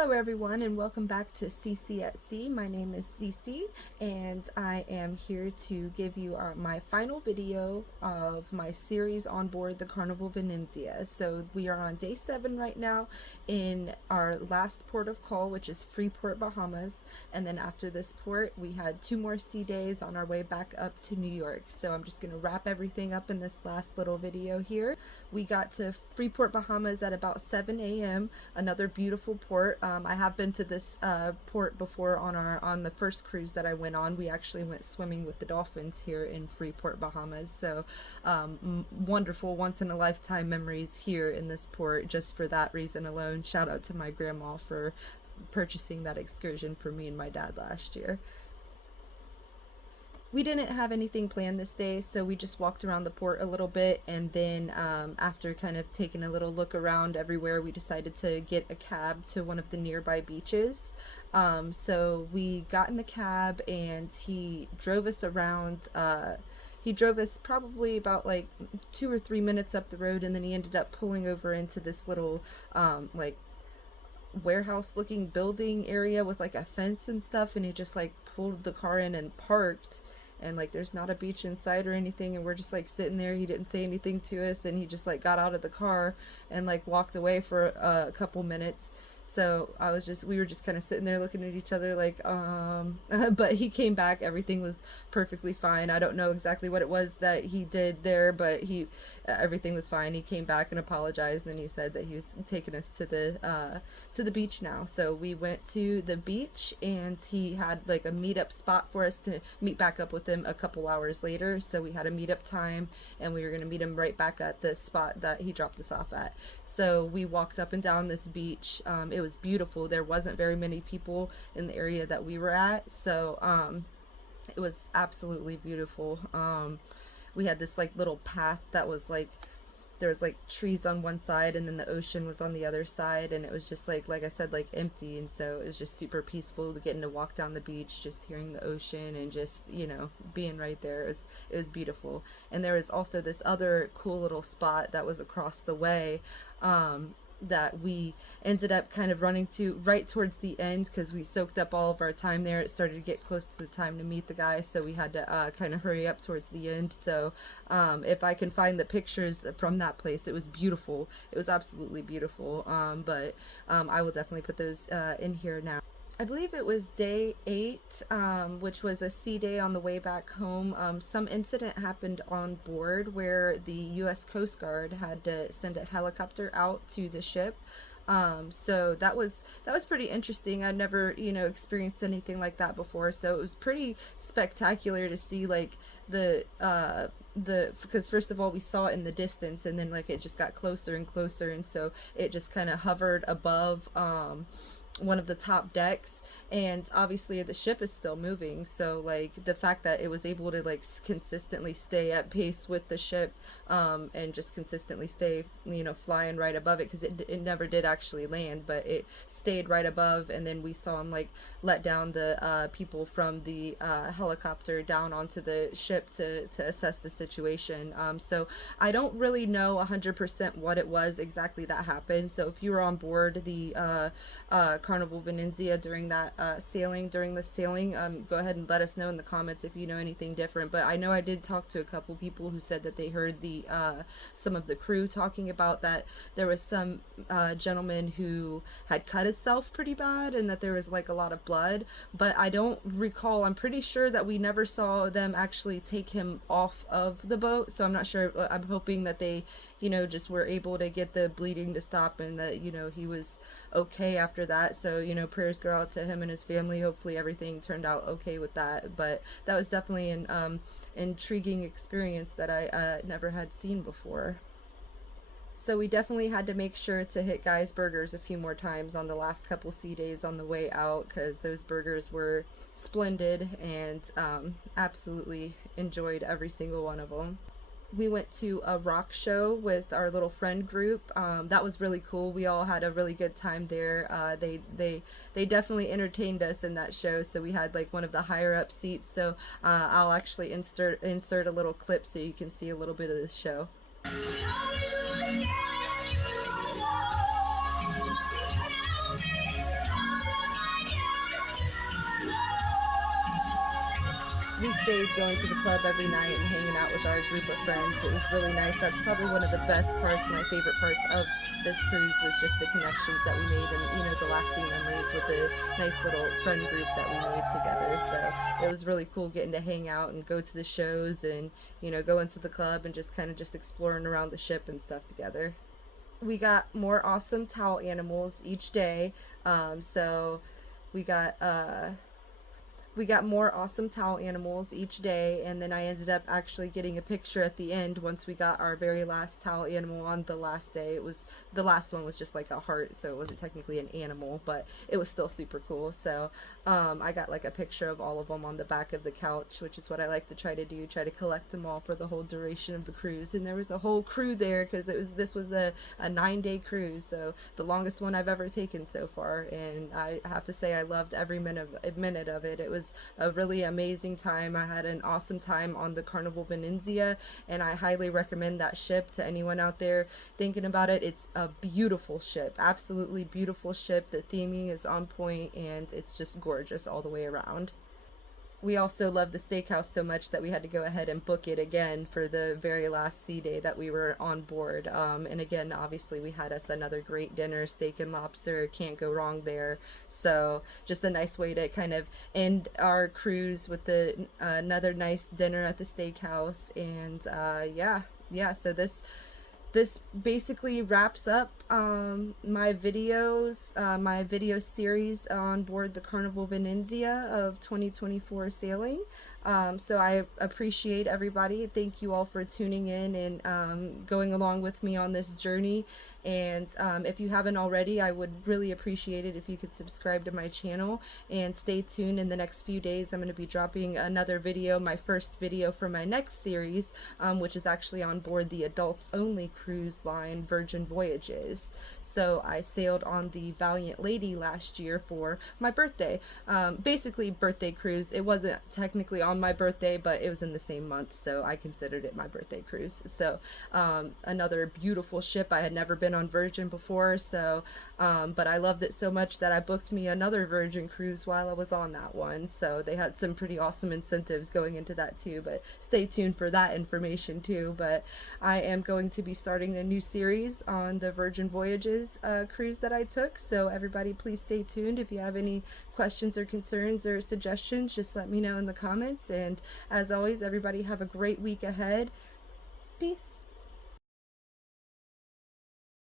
Hello everyone and welcome back to CC at Sea. My name is CC and I am here to give you my final video of my series on board the Carnival Venezia. So we are on day 7 right now in our last port of call, which is Freeport Bahamas, and then after this port we had 2 more sea days on our way back up to New York. So I'm just going to wrap everything up in this last little video here. We got to Freeport Bahamas at about 7 a.m. Another beautiful port. I have been to this port before on the first cruise that I went on. We actually went swimming with the dolphins here in Freeport Bahamas. So wonderful, once in a lifetime memories here in this port just for that reason alone. Shout out to my grandma for purchasing that excursion for me and my dad last year. We didn't have anything planned this day, so we just walked around the port a little bit, and then after kind of taking a little look around everywhere, we decided to get a cab to one of the nearby beaches. So we got in the cab and he drove us around. He drove us probably about like 2 or 3 minutes up the road, and then he ended up pulling over into this little like warehouse looking building area with like a fence and stuff, and he just like pulled the car in and parked, and like there's not a beach in sight or anything, and we're just like sitting there. He didn't say anything to us, and he just like got out of the car and like walked away for a couple minutes. So we were just kind of sitting there looking at each other like, but he came back. Everything was perfectly fine. I don't know exactly what it was that he did there, but everything was fine. He came back and apologized, and he said that he was taking us to the beach now. So we went to the beach, and he had like a meetup spot for us to meet back up with him a couple hours later. So we had a meetup time, and we were going to meet him right back at the spot that he dropped us off at. So we walked up and down this beach. It was beautiful. There wasn't very many people in the area that we were at, so it was absolutely beautiful. We had this like little path that was like, there was like trees on one side, and then the ocean was on the other side, and it was just like I said, like empty, and so it was just super peaceful getting to walk down the beach, just hearing the ocean and just, you know, being right there. It was beautiful. And there was also this other cool little spot that was across the way that we ended up kind of running to right towards the end because we soaked up all of our time there. It started to get close to the time to meet the guy, so we had to kind of hurry up towards the end. So if I can find the pictures from that place, it was beautiful. It was absolutely beautiful. But I will definitely put those in here now. I believe it was day 8, which was a sea day on the way back home. Some incident happened on board where the U.S. Coast Guard had to send a helicopter out to the ship. So that was pretty interesting. I'd never, experienced anything like that before. So it was pretty spectacular to see like because first of all we saw it in the distance, and then like it just got closer and closer, and so it just kind of hovered above one of the top decks, and obviously the ship is still moving, so like the fact that it was able to like consistently stay at pace with the ship and just consistently stay flying right above it, because it never did actually land, but it stayed right above. And then we saw him like let down the people from the helicopter down onto the ship to assess the situation. So I don't really know 100% what it was exactly that happened. So if you were on board the Carnival Venezia during the sailing, go ahead and let us know in the comments if you know anything different. But I know I did talk to a couple people who said that they heard some of the crew talking about that there was some gentleman who had cut himself pretty bad, and that there was like a lot of blood, but I don't recall. I'm pretty sure that we never saw them actually take him off of the boat, so I'm not sure. I'm hoping that they just were able to get the bleeding to stop, and that he was okay after that. So prayers go out to him and his family. Hopefully everything turned out okay with that. But that was definitely an intriguing experience that I never had seen before. So we definitely had to make sure to hit Guy's Burgers a few more times on the last couple sea days on the way out, because those burgers were splendid, and absolutely enjoyed every single one of them. We went to a rock show with our little friend group. That was really cool. We all had a really good time there. They definitely entertained us in that show. So we had like one of the higher up seats. So I'll actually insert a little clip so you can see a little bit of this show. we stayed going to the club every night and hanging out with our group of friends. It was really nice. That's probably one of the best parts, my favorite parts of this cruise was just the connections that we made and, you know, the lasting memories with the nice little friend group that we made together. So it was really cool getting to hang out and go to the shows and, you know, go into the club and just kind of just exploring around the ship and stuff together. We got more awesome towel animals each day. So we got we got more awesome towel animals each day, and then I ended up actually getting a picture at the end once we got our very last towel animal on the last day. It was, the last one was just like a heart, so it wasn't technically an animal, but it was still super cool. So I got like a picture of all of them on the back of the couch, which is what I like to try to do, try to collect them all for the whole duration of the cruise. And there was a whole crew there because this was a 9-day cruise, so the longest one I've ever taken so far, and I have to say I loved every minute of it. It was a really amazing time. I had an awesome time on the Carnival Venezia, and I highly recommend that ship to anyone out there thinking about it. It's a beautiful ship, absolutely beautiful ship. The theming is on point, and it's just gorgeous all the way around. We also loved the steakhouse so much that we had to go ahead and book it again for the very last sea day that we were on board. And again, obviously, we had us another great dinner, steak and lobster. Can't go wrong there. So just a nice way to kind of end our cruise with another nice dinner at the steakhouse. And yeah. So this basically wraps up my videos, my video series on board the Carnival Venezia of 2024 sailing. So I appreciate everybody. Thank you all for tuning in and going along with me on this journey. And if you haven't already, I would really appreciate it if you could subscribe to my channel and stay tuned. In the next few days, I'm going to be dropping another video, my first video for my next series, which is actually on board the adults only cruise line Virgin Voyages. So I sailed on the Valiant Lady last year for my birthday. Basically birthday cruise. It wasn't technically on my birthday, but it was in the same month, so I considered it my birthday cruise. So another beautiful ship. I had never been on Virgin before, so but I loved it so much that I booked me another Virgin cruise while I was on that one. So they had some pretty awesome incentives going into that too, but stay tuned for that information too. But I am going to be starting a new series on the Virgin Voyages cruise that I took, so everybody please stay tuned. If you have any questions or concerns or suggestions, just let me know in the comments. And as always, everybody have a great week ahead. Peace.